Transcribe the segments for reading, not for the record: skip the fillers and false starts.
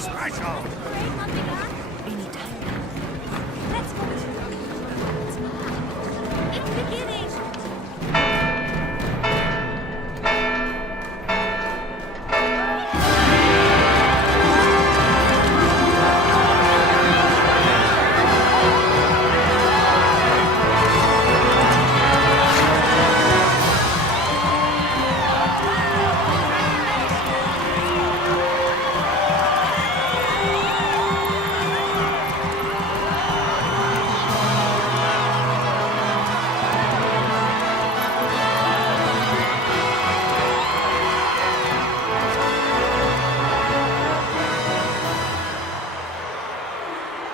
special. Let's go. It's beginning.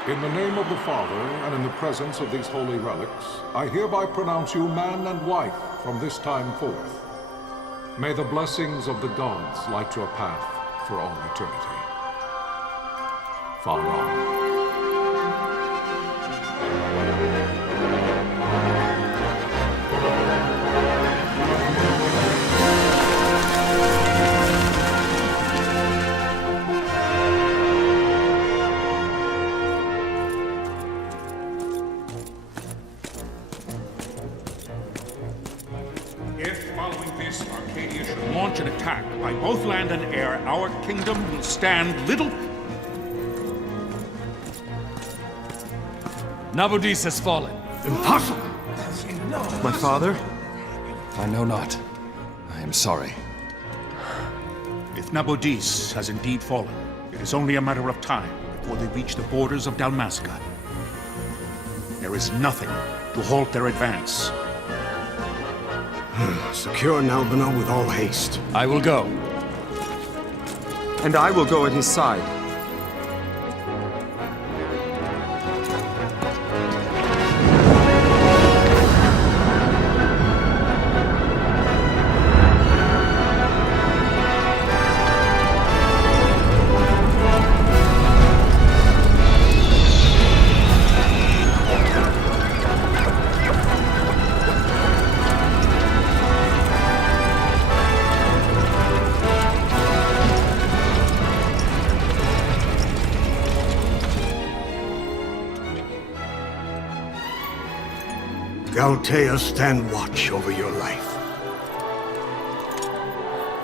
In the name of the Father, and in the presence of these holy relics, I hereby pronounce you man and wife from this time forth. May the blessings of the gods light your path for all eternity. Vaan. If, following this, Arcadia should launch an attack by both land and air, our kingdom will stand little... Nabudis has fallen. Impossible! My father? I know not. I am sorry. If Nabudis has indeed fallen, it is only a matter of time before they reach the borders of Dalmasca. There is nothing to halt their advance. Secure Nalbina with all haste. I will go. And I will go at his side. Galtea, stand watch over your life.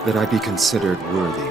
That I be considered worthy.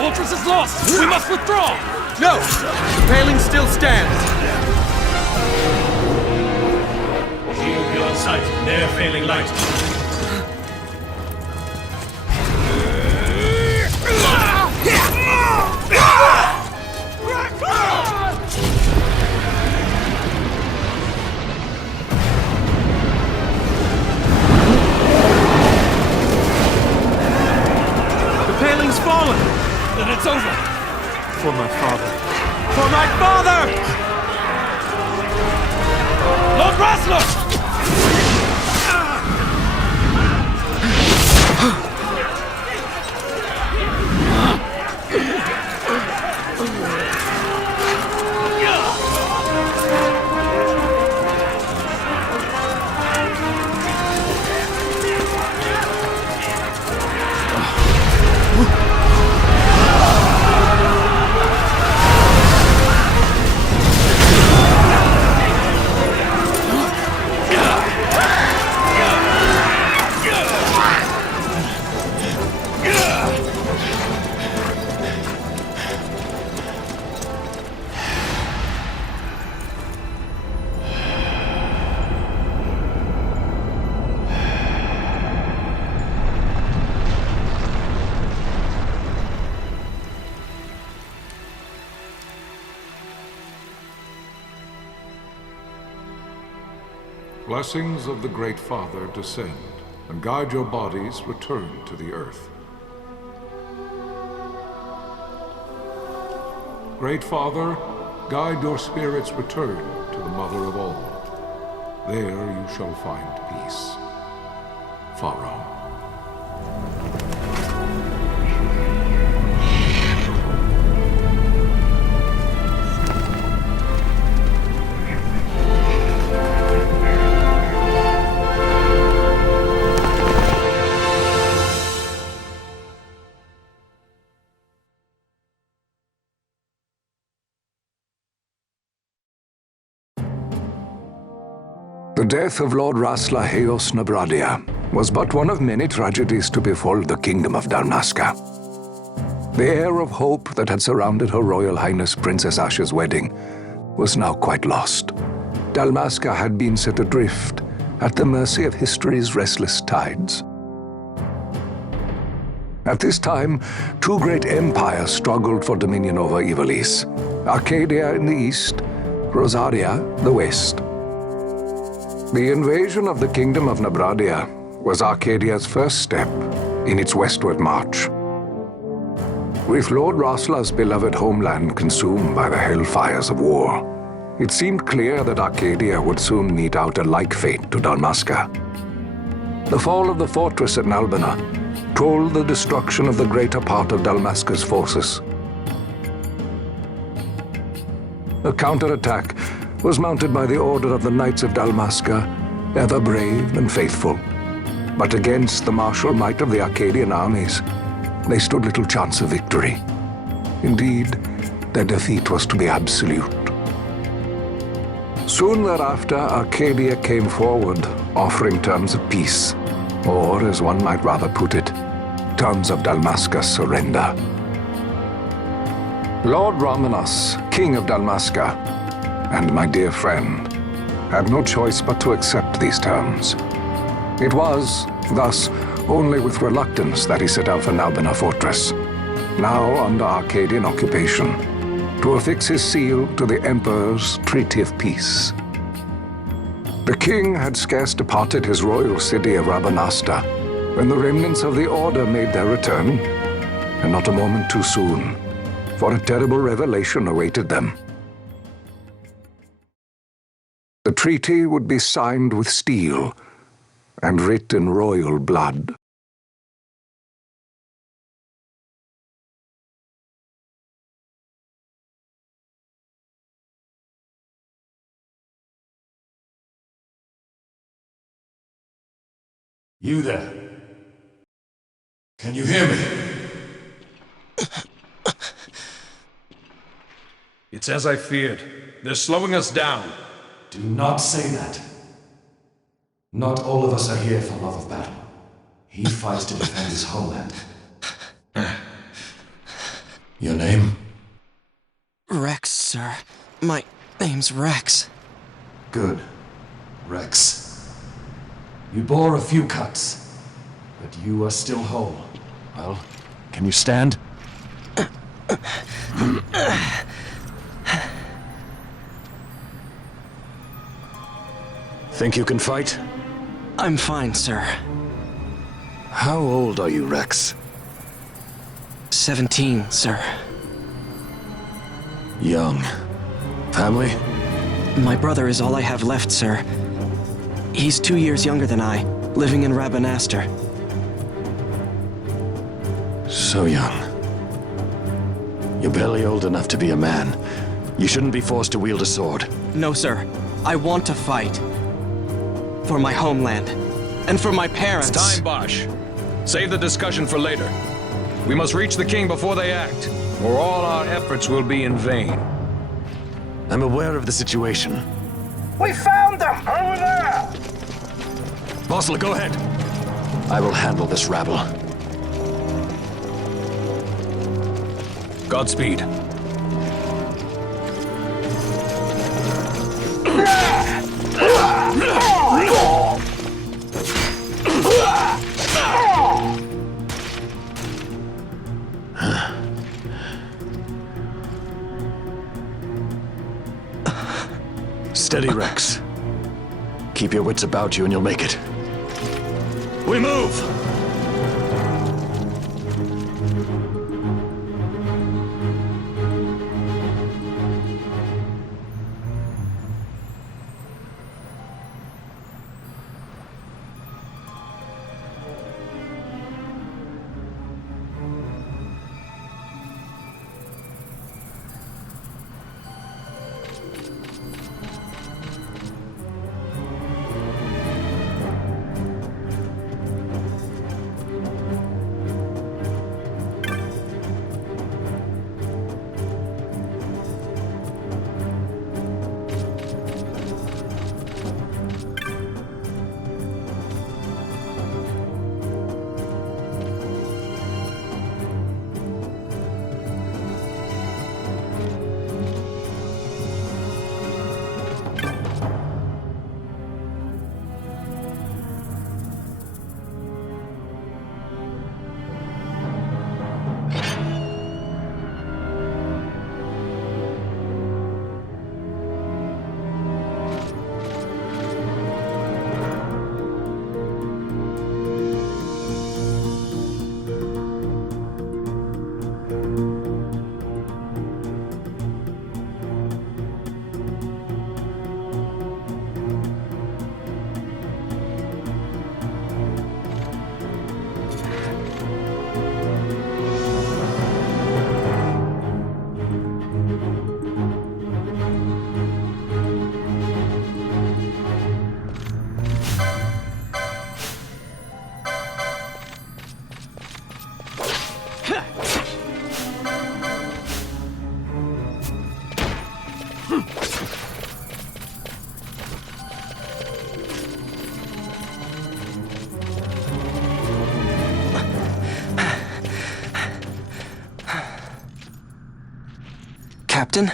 Fortress is lost! We must withdraw! No! The paling still stands! Shield beyond sight, ne'er failing light. The paling's fallen! Then it's over! For my father. For my father! Lord Rasler! Blessings of the Great Father descend, and guide your bodies return to the earth. Great Father, guide your spirits return to the Mother of all. There you shall find peace. Pharaoh. The death of Lord Rasla Heos Nabradia was but one of many tragedies to befall the kingdom of Dalmasca. The air of hope that had surrounded Her Royal Highness Princess Asha's wedding was now quite lost. Dalmasca had been set adrift at the mercy of history's restless tides. At this time, two great empires struggled for dominion over Ivalice: Arcadia in the east, Rosaria the west. The invasion of the Kingdom of Nabradia was Arcadia's first step in its westward march. With Lord Rasla's beloved homeland consumed by the hellfires of war, it seemed clear that Arcadia would soon mete out a like fate to Dalmasca. The fall of the fortress at Nalbina told the destruction of the greater part of Dalmasca's forces. A counterattack was mounted by the order of the Knights of Dalmasca, ever brave and faithful. But against the martial might of the Arcadian armies, they stood little chance of victory. Indeed, their defeat was to be absolute. Soon thereafter, Arcadia came forward, offering terms of peace, or, as one might rather put it, terms of Dalmasca's surrender. Lord Ramenas, King of Dalmasca, and my dear friend, had no choice but to accept these terms. It was, thus, only with reluctance that he set out for Nalbina Fortress, now under Arcadian occupation, to affix his seal to the Emperor's Treaty of Peace. The king had scarce departed his royal city of Rabanasta when the remnants of the Order made their return, and not a moment too soon, for a terrible revelation awaited them. The treaty would be signed with steel and writ in royal blood. You there? Can you hear me? It's as I feared. They're slowing us down. Do not say that. Not all of us are here for love of battle. He fights to defend his homeland. Your name? Rex, sir. My name's Rex. Good. Rex. You bore a few cuts, but you are still whole. Well, can you stand? Think you can fight? I'm fine, sir. How old are you, Rex? 17, sir. Young. Family? My brother is all I have left, sir. He's 2 years younger than I, living in Rabanaster. So young. You're barely old enough to be a man. You shouldn't be forced to wield a sword. No, sir. I want to fight. For my homeland. And for my parents. It's time, Bosch. Save the discussion for later. We must reach the king before they act, or all our efforts will be in vain. I'm aware of the situation. We found them! Over there! Bossler, go ahead. I will handle this rabble. Godspeed. Steady, Rex. Keep your wits about you and you'll make it. We move! Captain?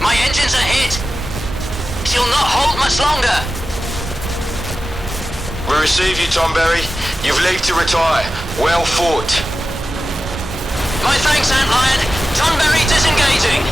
My engines are hit. She'll not hold much longer. We receive you, Tomberry. You've leave to retire. Well fought. My thanks, Antlion. Tonberry disengaging.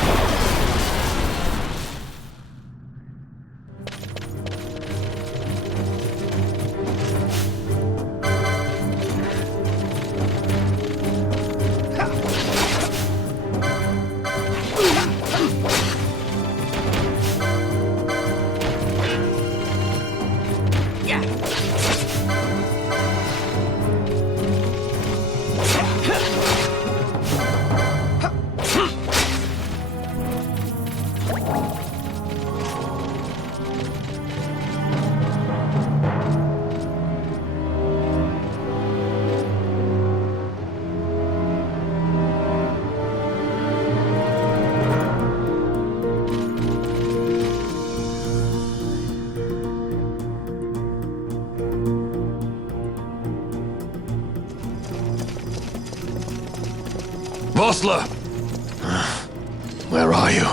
Vossler! Where are you?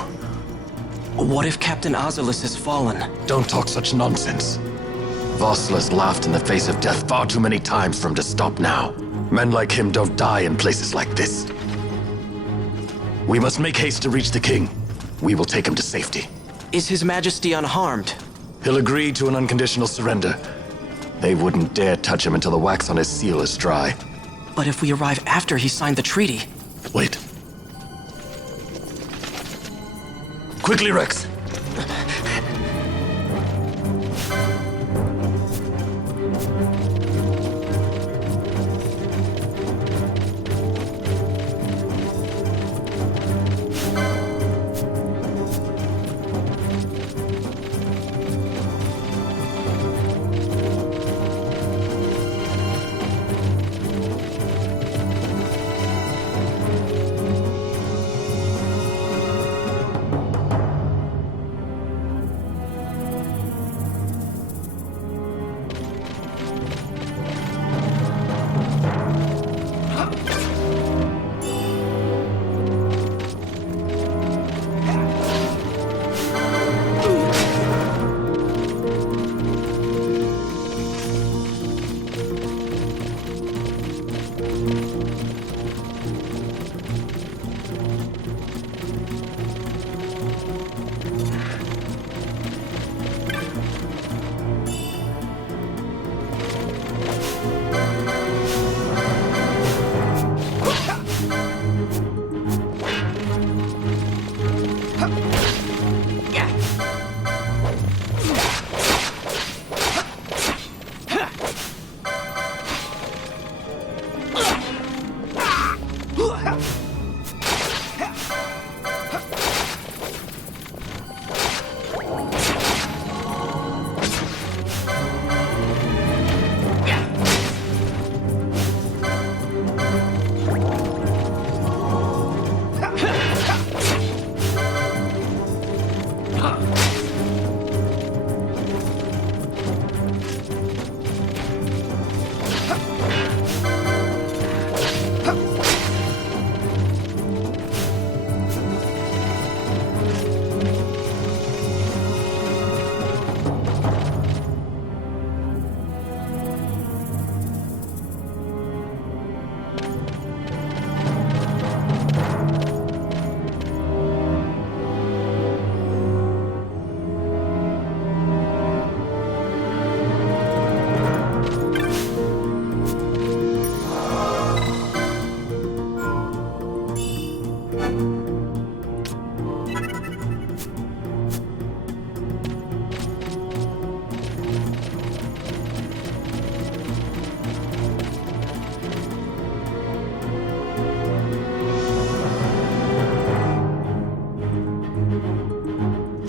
What if Captain Ozilus has fallen? Don't talk such nonsense. Vossler's laughed in the face of death far too many times for him to stop now. Men like him don't die in places like this. We must make haste to reach the king. We will take him to safety. Is His Majesty unharmed? He'll agree to an unconditional surrender. They wouldn't dare touch him until the wax on his seal is dry. But if we arrive after he signed the treaty... Wait. Quickly, Rex!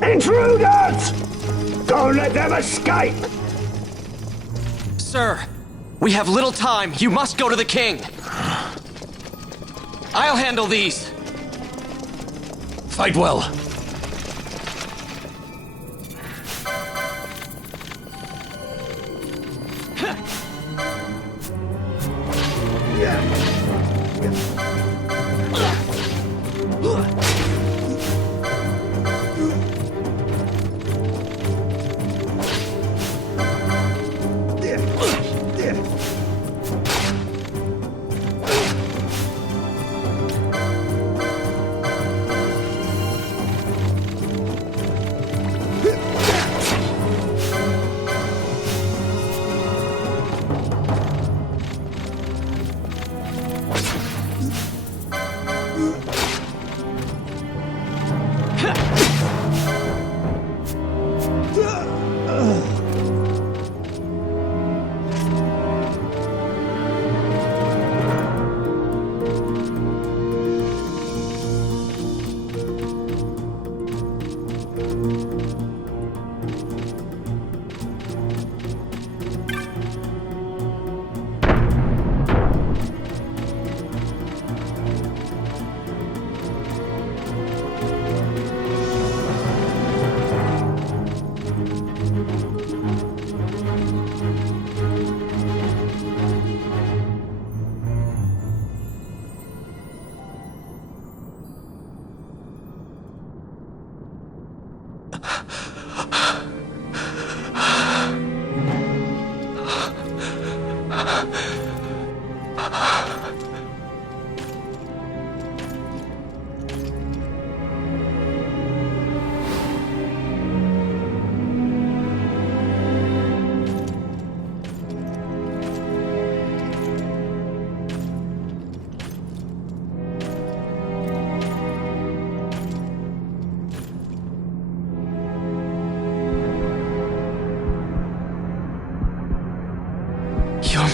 Intruders! Don't let them escape! Sir, we have little time. You must go to the king. I'll handle these. Fight well.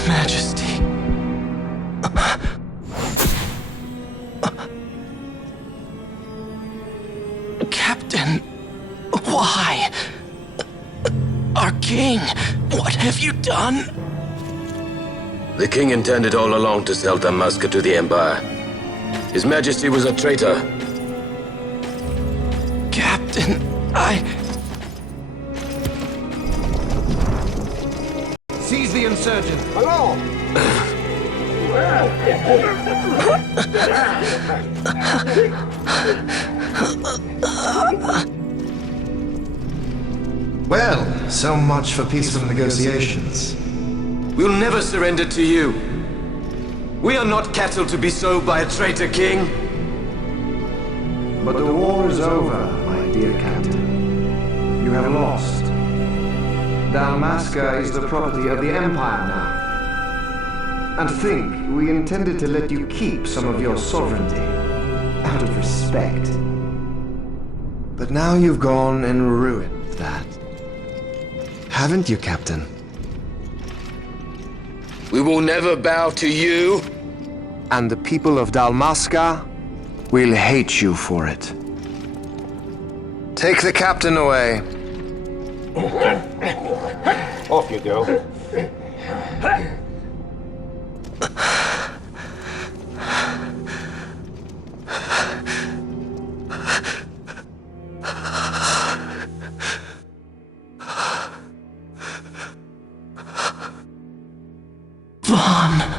Majesty. Captain, why? Our king, what have you done? The king intended all along to sell Dalmasca to the Empire. His Majesty was a traitor. Captain, Seize the insurgent. Hello! Well, so much for peaceful negotiations. We'll never surrender to you. We are not cattle to be sold by a traitor king. But the war is over, my dear Captain. You have lost. Dalmasca is the property of the Empire now. And think, we intended to let you keep some of your sovereignty, out of respect. But now you've gone and ruined that. Haven't you, Captain? We will never bow to you. And the people of Dalmasca will hate you for it. Take the captain away. Off you go. Vaan.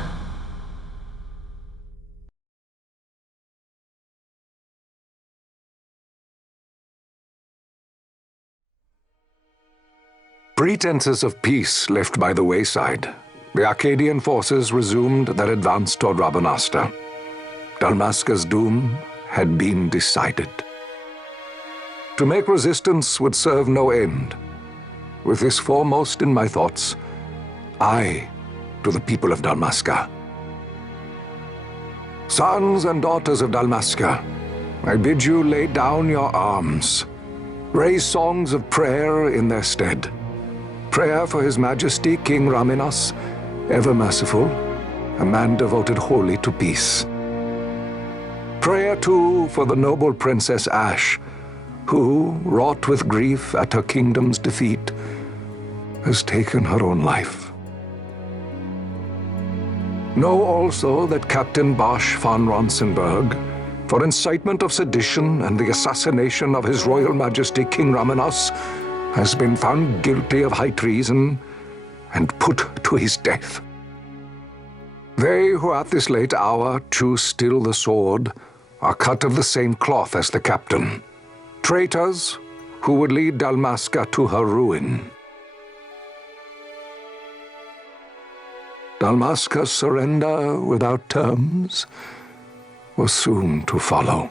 Pretenses of peace left by the wayside, the Arcadian forces resumed their advance toward Rabanasta. Dalmasca's doom had been decided. To make resistance would serve no end. With this foremost in my thoughts, I, to the people of Dalmasca. Sons and daughters of Dalmasca, I bid you lay down your arms. Raise songs of prayer in their stead. Prayer for His Majesty King Raminas, ever merciful, a man devoted wholly to peace. Prayer, too, for the noble Princess Ash, who, wrought with grief at her kingdom's defeat, has taken her own life. Know also that Captain Bosch von Ronsenberg, for incitement of sedition and the assassination of His Royal Majesty King Raminas, has been found guilty of high treason and put to his death. They who at this late hour choose still the sword are cut of the same cloth as the captain, traitors who would lead Dalmasca to her ruin. Dalmasca's surrender without terms was soon to follow.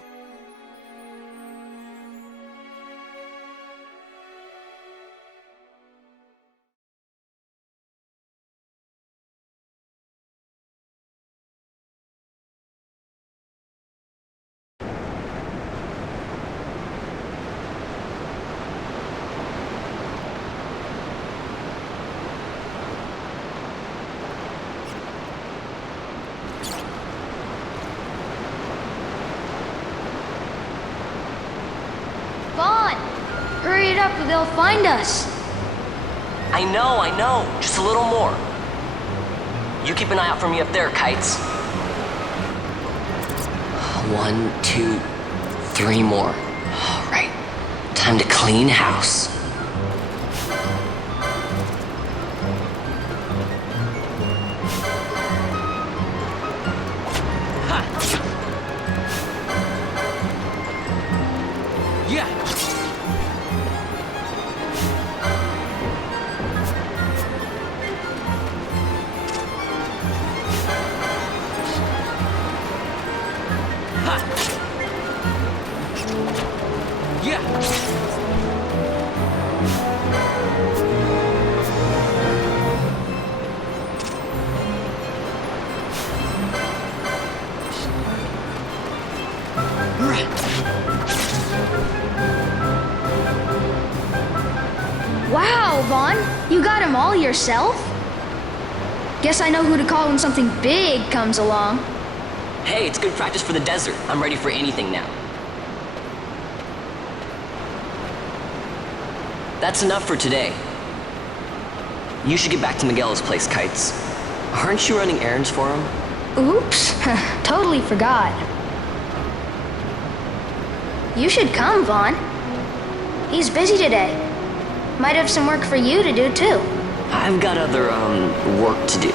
Vaan! Hurry it up or they'll find us! I know. Just a little more. You keep an eye out for me up there, Kites. 1, 2, 3 more. All right. Time to clean house. Yeah! Ha! Yeah! Wow, Vaan! You got him all yourself? Guess I know who to call when something big comes along. Hey, it's good practice for the desert. I'm ready for anything now. That's enough for today. You should get back to Miguel's place, Kites. Aren't you running errands for him? Oops, totally forgot. You should come, Vaan. He's busy today. Might have some work for you to do, too. I've got other, work to do.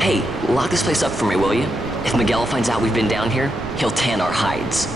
Hey, lock this place up for me, will you? If Miguel finds out we've been down here, he'll tan our hides.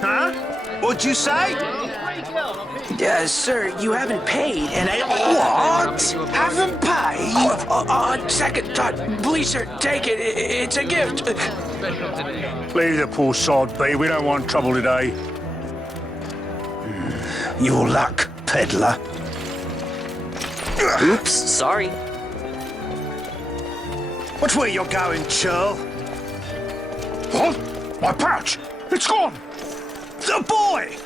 Huh? What'd you say? Sir, you haven't paid, and I... What? Haven't paid? Second thought. Please, sir, take it. It's a gift. Leave the poor sod be. We don't want trouble today. Your luck, peddler. Oops, sorry. Which way you're going, churl? What? My pouch! It's gone! The boy!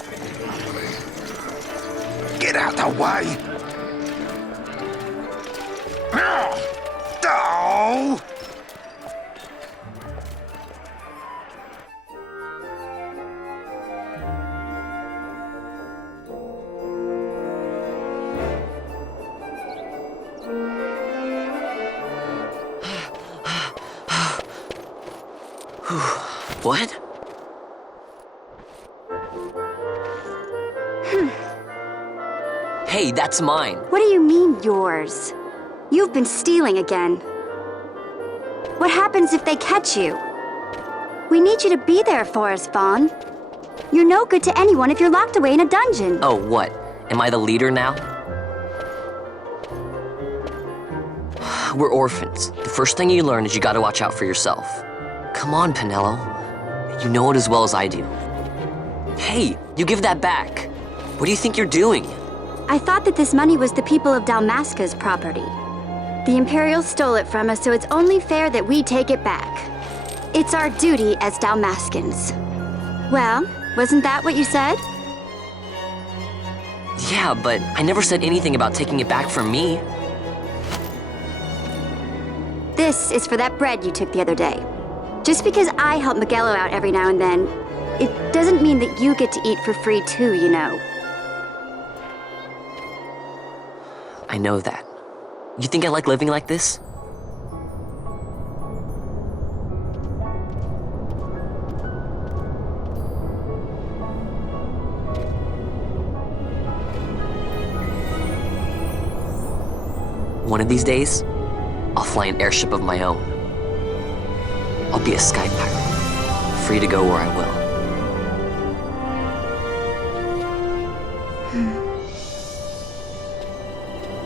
Get out the way! Oh! What? Hey, that's mine. What do you mean, yours? You've been stealing again. What happens if they catch you? We need you to be there for us, Vaan. You're no good to anyone if you're locked away in a dungeon. Oh, what? Am I the leader now? We're orphans. The first thing you learn is you gotta watch out for yourself. Come on, Pinello. You know it as well as I do. Hey, you give that back. What do you think you're doing? I thought that this money was the people of Dalmasca's property. The Imperials stole it from us, so it's only fair that we take it back. It's our duty as Dalmascans. Well, wasn't that what you said? Yeah, but I never said anything about taking it back from me. This is for that bread you took the other day. Just because I help Miguelo out every now and then, it doesn't mean that you get to eat for free too, you know. I know that. You think I like living like this? One of these days, I'll fly an airship of my own. I'll be a sky pirate, free to go where I will.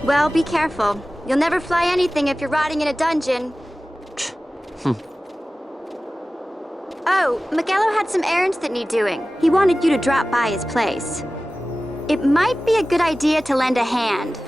Well, be careful. You'll never fly anything if you're rotting in a dungeon. Oh, Miguelo had some errands that need doing. He wanted you to drop by his place. It might be a good idea to lend a hand.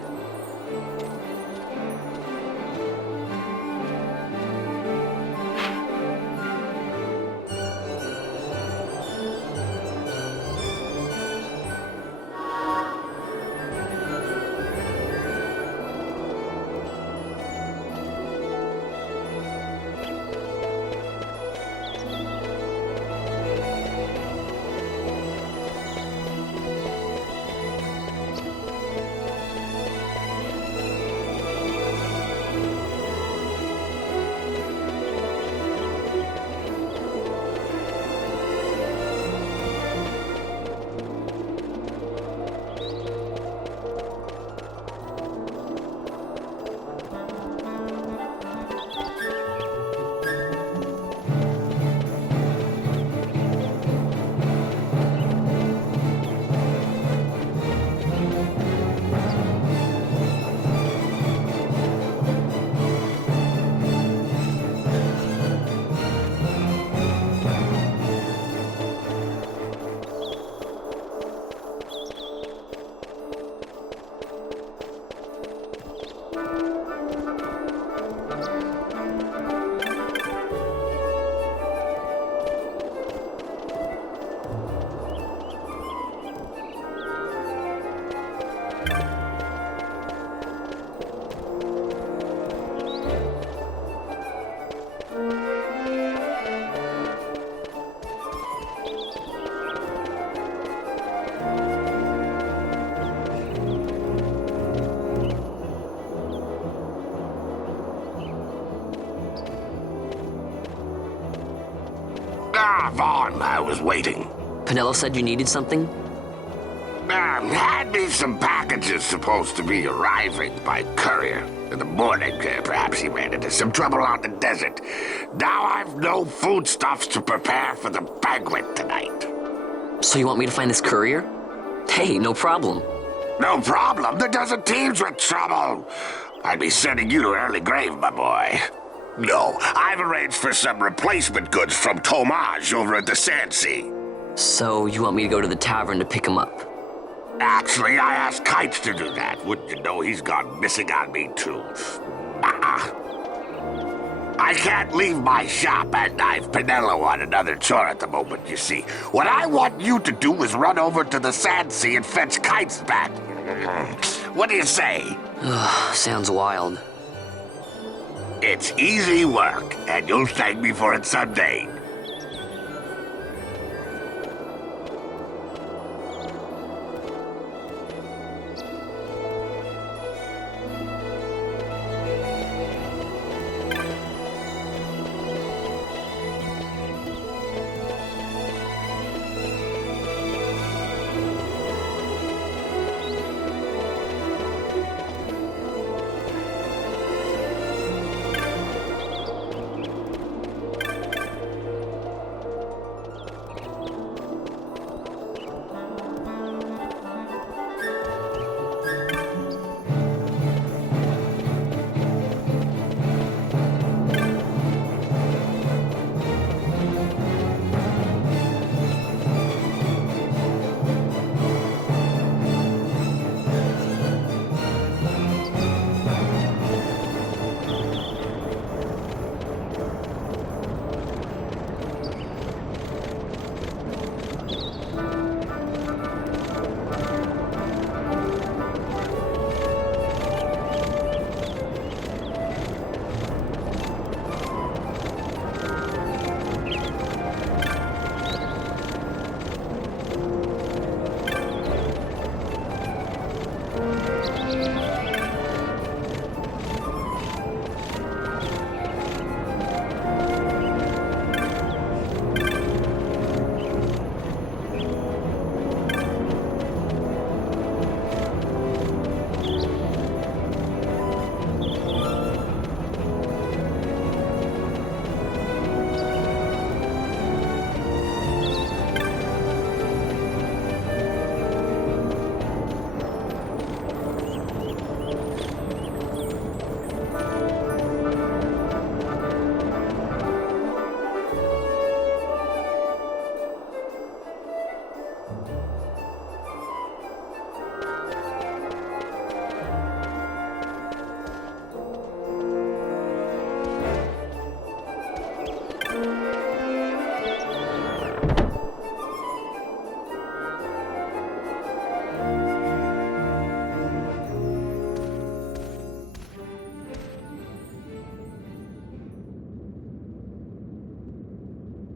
Well, I was waiting. Penelo said you needed something? Had me some packages supposed to be arriving by courier. In the morning, perhaps he ran into some trouble on the desert. Now I've no foodstuffs to prepare for the banquet tonight. So you want me to find this courier? Hey, no problem. No problem. The desert teems with trouble. I'd be sending you to early grave, my boy. No, I've arranged for some replacement goods from Tomage over at the Sand Sea. So you want me to go to the tavern to pick him up? Actually, I asked Kites to do that. Wouldn't you know he's gone missing on me, too? I can't leave my shop, and I've Penelo on another chore at the moment, you see. What I want you to do is run over to the Sand Sea and fetch Kites back. What do you say? Sounds wild. It's easy work, and you'll thank me for it someday.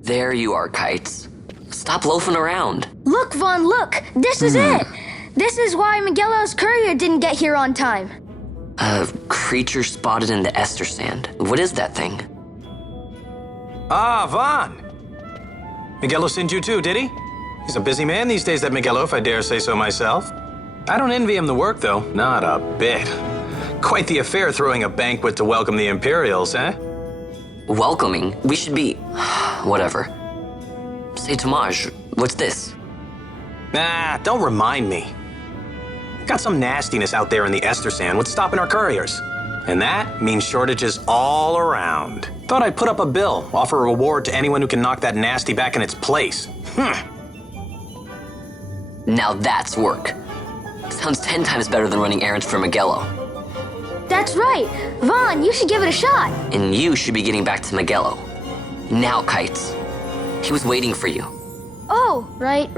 There you are, Kites. Stop loafing around. Look, Vaan, look! This is it! This is why Miguelo's courier didn't get here on time. A creature spotted in the ester sand. What is that thing? Ah, Vaan! Miguelo sent you too, did he? He's a busy man these days, that Miguelo, if I dare say so myself. I don't envy him the work, though. Not a bit. Quite the affair throwing a banquet to welcome the Imperials, eh? Welcoming? We should be... whatever. Say, Tomage, what's this? Nah, don't remind me. Got some nastiness out there in the ester sand. What's stopping our couriers? And that means shortages all around. Thought I'd put up a bill, offer a reward to anyone who can knock that nasty back in its place. Now that's work. Sounds 10 times better than running errands for Miguelo. That's right! Vaan, you should give it a shot! And you should be getting back to Miguelo. Now, Kites. He was waiting for you. Oh, right.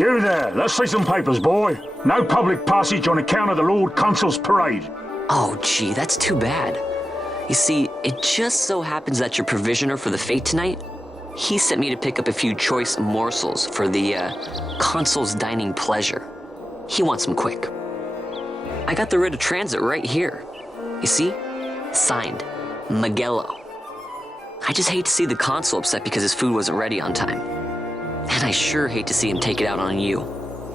You there, let's see some papers, boy. No public passage on account of the Lord Consul's parade. Oh, gee, that's too bad. You see, it just so happens that your provisioner for the fete tonight, he sent me to pick up a few choice morsels for the, Consul's dining pleasure. He wants them quick. I got the writ of transit right here. You see? Signed, Miguelo. I just hate to see the Consul upset because his food wasn't ready on time. And I sure hate to see him take it out on you.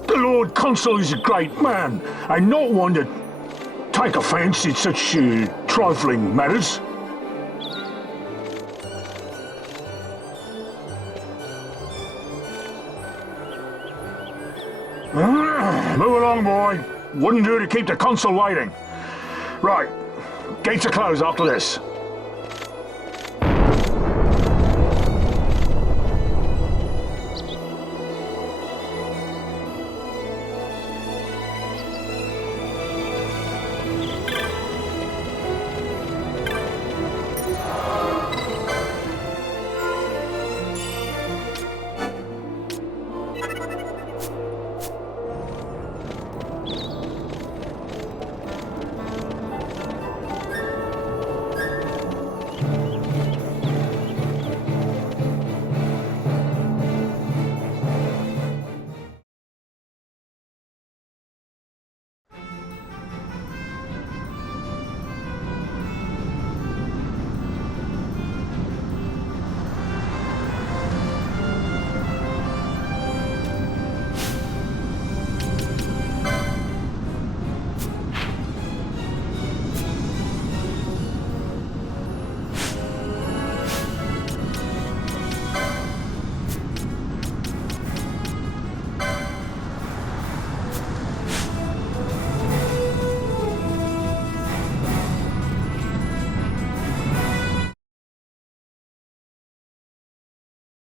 The Lord Consul is a great man, and not one to take offense in such trifling matters. Move along, boy. Wouldn't do to keep the Consul waiting. Right, gates are closed after this.